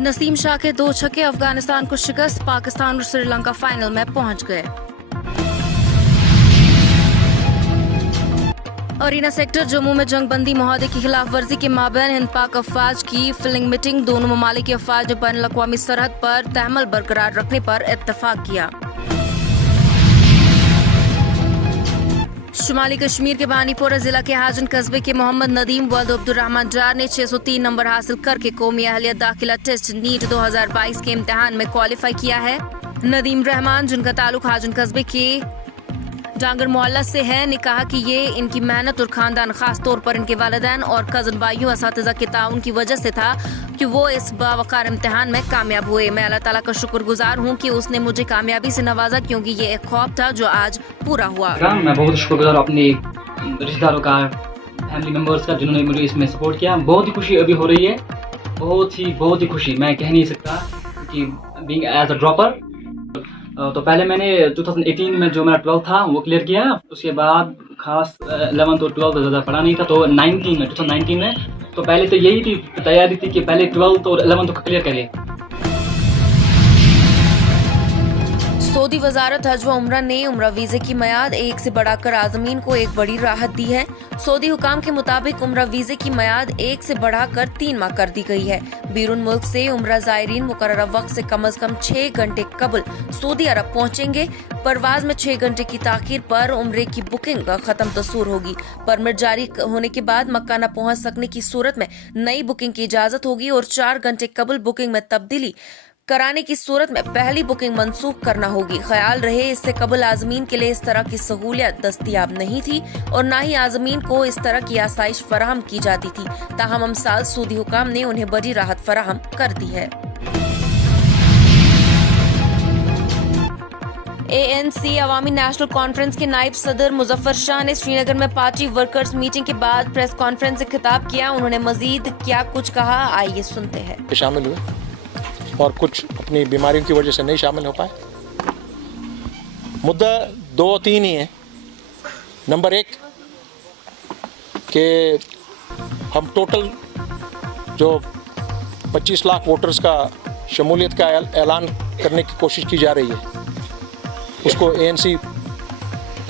नसीम शाह के 2 छक्के अफगानिस्तान को शिकस्त, पाकिस्तान और श्रीलंका फाइनल में पहुंच गए। अरीना सेक्टर जम्मू में जंगबंदी मुआहदे की खिलाफ वर्जी के माबैन हिंद पाक अफवाज की फिलिंग मीटिंग। दोनों ममालिक की अफवाज ने बैनुल अक़वामी सरहद पर तहमल बरकरार रखने पर इत्तफाक किया। शुमाली कश्मीर के बानीपोरा जिला के हाजन कस्बे के मोहम्मद नदीम वल्द अब्दुर्रहमान डार ने 603 नंबर हासिल करके कौमी अहलियत दाखिला टेस्ट नीट 2022 के इम्तिहान में क्वालिफाई किया है। नदीम रहमान, जिनका ताल्लुक हाजन कस्बे के डांगर मोहल्ला से है, ने कहा कि ये इनकी मेहनत और खानदान, खास तौर पर इनके वालिदैन और कजन भाइयों असातिज़ा के ताउन की वजह से था कि वो इस बावकार इम्तिहान में कामयाब हुए। मैं अल्लाह ताला का शुक्रगुजार हूँ कि उसने मुझे कामयाबी से नवाजा, क्योंकि ये एक ख्वाब था जो आज पूरा हुआ। मैं बहुत शुक्रगुजार अपने रिश्तेदारों का, फैमिली मेम्बर्स का, जिन्होंने मुझे इसमें सपोर्ट किया। बहुत ही खुशी अभी हो रही है, बहुत ही खुशी मैं कह नहीं सकता कि बीइंग एज अ ड्रॉपर। तो पहले मैंने 2018 में जो मेरा 12 था वो क्लियर किया, उसके बाद खास 11th और 12th ज़्यादा पढ़ा नहीं था, तो 2019 में तो पहले तो यही थी तैयारी थी कि पहले 12th और 11th को क्लियर करें। सऊदी वजारत हज व उम्रा ने उम्रा वीजे की मियाद 1 से बढ़ाकर आज़मीन को एक बड़ी राहत दी है। सऊदी हुकाम के मुताबिक उम्रा वीजे की मियाद 1 से बढ़ाकर 3 माह कर दी गई है। बैरून मुल्क से उम्रा ज़ायरीन मुकर्ररा वक्त से कम 6 घंटे कबल सऊदी अरब पहुँचेंगे। परवाज में 6 घंटे की ताखीर पर उम्रे की बुकिंग खत्म तसूर होगी। परमिट जारी होने के बाद मक्का न पहुँच सकने की सूरत में नई बुकिंग की इजाजत होगी और 4 घंटे कबल बुकिंग में तब्दीली कराने की सूरत में पहली बुकिंग मंसूख करना होगी। ख्याल रहे, इससे कबल आज़मीन के लिए इस तरह की सहूलियत दस्तयाब नहीं थी और न ही आज़मीन को इस तरह की आसाइश फराहम की जाती थी। ताहम अमसाल सऊदी हुकाम ने उन्हें बड़ी राहत फराहम कर दी है। ANC अवामी नेशनल कॉन्फ्रेंस के नायब सदर मुजफ्फर शाह ने श्रीनगर में पार्टी वर्कर्स मीटिंग के बाद प्रेस कॉन्फ्रेंस से खिताब किया। उन्होंने मजीद क्या कुछ कहा, आइए सुनते हैं। शामिल हुए और कुछ अपनी बीमारियों की वजह से नहीं शामिल हो पाए। मुद्दा 2-3 ही है। नंबर 1 कि हम टोटल जो 25 लाख वोटर्स का शमूलियत का ऐलान करने की कोशिश की जा रही है, उसको ANC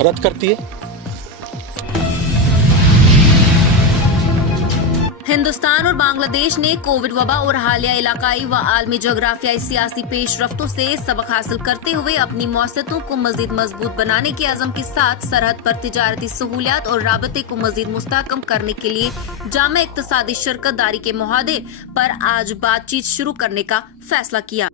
रद्द करती है। हिंदुस्तान और बांग्लादेश ने कोविड वबा और हालिया इलाकाई व आलमी जोग्राफियाई सियासी पेशरफ्तों से सबक हासिल करते हुए अपनी मौसतों को मजीद मजबूत बनाने के अज़म के साथ सरहद पर तिजारती सहूलियात और राबते को मजीद मुस्तहकम करने के लिए जामे इक्तिसादी शरकत दारी के मुआहदे पर आज बातचीत शुरू करने का फैसला किया।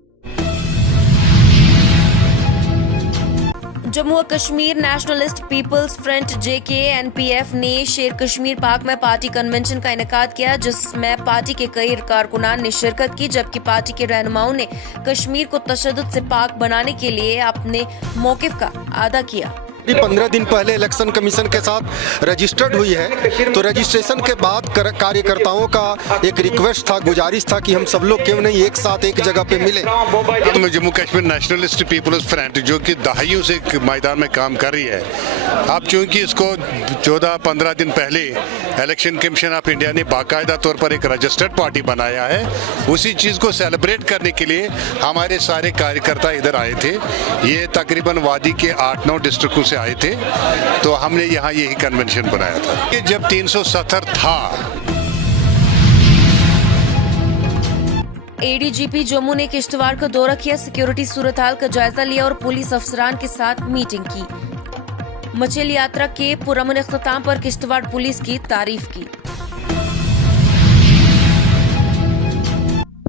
जम्मू और Kashmir nationalist people's front JK-NPF ने शेर कश्मीर पार्क में पार्टी कन्वेंशन का इनेकाद किया, जिसमें पार्टी के कई कारकुनान ने शिरकत की, जबकि पार्टी के रहनुमाओं ने कश्मीर को तशद्दुद से पाक बनाने के लिए अपने मौक़िफ़ का अदा किया। 15 दिन पहले इलेक्शन कमीशन के साथ रजिस्टर्ड हुई है, तो रजिस्ट्रेशन के बाद कार्यकर्ताओं का एक रिक्वेस्ट था, गुजारिश था कि हम सब लोग क्यों नहीं एक साथ एक जगह पे मिले। तो Jammu Kashmir nationalist people's front जो कि दहाइयों से मैदान में काम कर रही है, अब चूंकि इसको 14-15 दिन पहले इलेक्शन कमीशन ऑफ इंडिया ने बाकायदा तौर पर एक रजिस्टर्ड पार्टी बनाया है, उसी चीज़ को सेलिब्रेट करने के लिए हमारे सारे कार्यकर्ता इधर आए थे। ये तकरीबन वादी के 8-9 डिस्ट्रिक्टों से आए थे, तो हमने यहाँ यही कन्वेंशन बनाया था कि जब 370 था। ADGP जम्मू ने किश्तवाड़ का दौरा किया, सिक्योरिटी सूरत हाल का जायजा लिया और पुलिस अफसरान के साथ मीटिंग की। मचेल यात्रा के पुरअमन इख्तिताम पर किश्तवाड़ पुलिस की तारीफ की।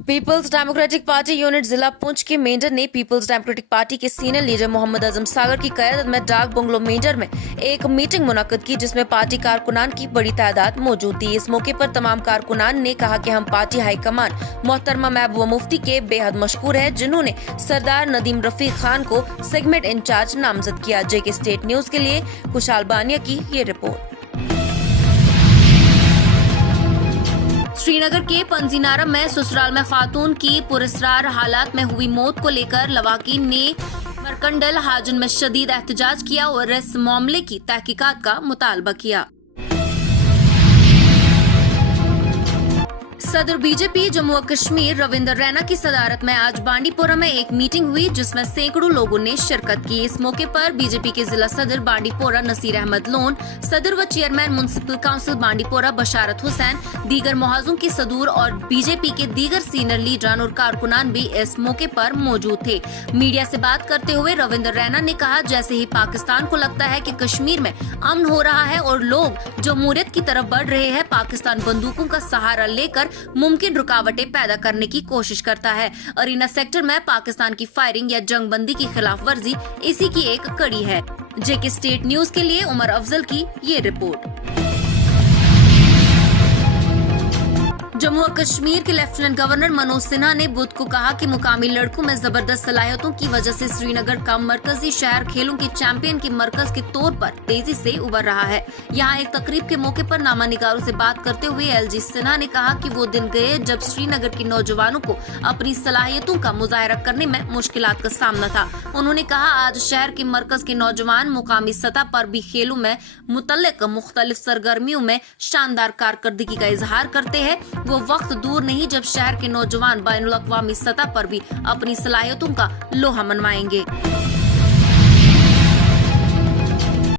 पीपल्स डेमोक्रेटिक पार्टी यूनिट जिला पुंछ के मेंढर ने पीपल्स डेमोक्रेटिक पार्टी के सीनियर लीडर मोहम्मद आजम सागर की क़यादत में डाक बंगलो मेंढर में एक मीटिंग मुनक्कद की, जिसमें पार्टी कारकुनान की बड़ी तादाद मौजूद थी। इस मौके पर तमाम कारकुनान ने कहा कि हम पार्टी हाईकमान मोहतरमा महबूबा मुफ्ती के बेहद मशकूर है, जिन्होंने सरदार नदीम रफीक खान को सेगमेंट इंचार्ज नामजद किया। JK स्टेट न्यूज के लिए खुशहाल बानिया की ये रिपोर्ट। श्रीनगर के पंजीनारम में ससुराल में खातून की पुरस्रार हालात में हुई मौत को लेकर लवाकिन ने मरकंडल हाजन में शदीद एहतजाज किया और इस मामले की तहकीकात का मुतालबा किया। सदर बीजेपी जम्मू और कश्मीर रविंदर रैना की सदारत में आज बांडीपोरा में एक मीटिंग हुई जिसमें सैकड़ों लोगों ने शिरकत की। इस मौके पर बीजेपी के जिला सदर बांडीपोरा नसीर अहमद लोन, सदर व चेयरमैन म्युनिसिपल काउंसिल बांडीपोरा बशारत हुसैन, दीगर मुहाजुम की सदूर और बीजेपी के दीगर सीनियर लीडरान और कारकुनान भी इस मौके पर मौजूद थे। मीडिया से बात करते हुए रविंदर रैना ने कहा, जैसे ही पाकिस्तान को लगता है कि कश्मीर में अमन हो रहा है और लोग जमहूरियत की तरफ बढ़ रहे हैं, पाकिस्तान बंदूकों का सहारा लेकर मुमकिन रुकावटें पैदा करने की कोशिश करता है। अरीना सेक्टर में पाकिस्तान की फायरिंग या जंगबंदी की खिलाफ वर्जी इसी की एक कड़ी है। जेके स्टेट न्यूज के लिए उमर अफजल की ये रिपोर्ट। जम्मू और कश्मीर के लेफ्टिनेंट गवर्नर मनोज सिन्हा ने बुध को कहा कि मुकामी लड़कों में जबरदस्त सलाहियतों की वजह से श्रीनगर का मरकजी शहर खेलों के चैंपियन के मरकज के तौर पर तेजी से उभर रहा है। यहाँ एक तकरीब के मौके पर नामानिगारों से बात करते हुए एलजी सिन्हा ने कहा कि वो दिन गए जब श्रीनगर के नौजवानों को अपनी सलाहियतों का मुजाहरा करने में मुश्किलात का सामना था। उन्होंने कहा, आज शहर के मरकज के नौजवान मुकामी सतह पर भी खेलों में मुतल्लिक मुख्तलिफ सरगर्मियों में शानदार कारकर्दगी का इजहार करते हैं। वो वक्त दूर नहीं जब शहर के नौजवान बैनुल अक़वामी सतह पर भी अपनी सलाहियतों का लोहा मनवाएंगे।